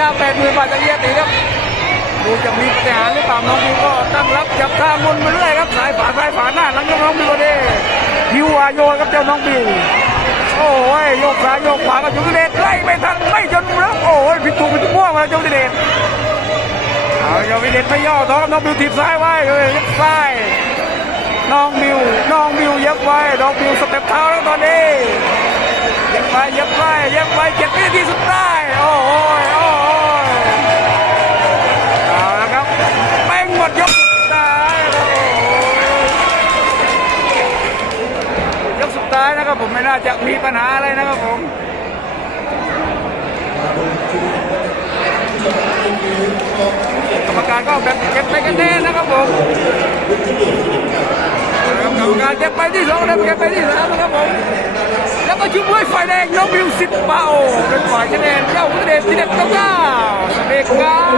ยะแปดหมื่นบาทจะเยียตีครับดูจะมีปัญหาหรือเปล่าน้องพีก็ตั้งรับจับทางวนมาเรื่อยครับสายฝาสายฝาหน้าหลังน้องพีดีพิววายโยนครับเจ้าน้องพีโอ้ยโยกซ้าโยกขวากับจุติเดชไล่ไปทันไม่จนแล้วโอ้ยผิดถูกผิดม่วงแล้วจุติเดชเอาจุติเดชไม่ย่อท้อน้องบิวถีบซ้ายไว้เลยยักซ้ายน้องบิวน้องบิวยับไว้น้องบิวสเต็ปเท้าแล้วตอนนี้เย็บไว้ยับไว้ย็บไว้เก็บไปที่สุดท้ายโอ้ยโอ้ หมดยกสุดท้ายครับยกสุดท้ายนะครับผมไม่น่าจะมีปัญหาอะไรนะครับผมกรรมการก็แบบเก็บไปกันแน่นะครับผมกรรมการเก็บไปที่สองเก็บไปที่สามนะครับผมแล้วก็ชุบด้วยไฟแดงน้องมิวสิบเป้าเป็นฝ่ายคะแนนเจ้าพุทธเดชที่เด็ดเก้าเก้าสวัสดีครับ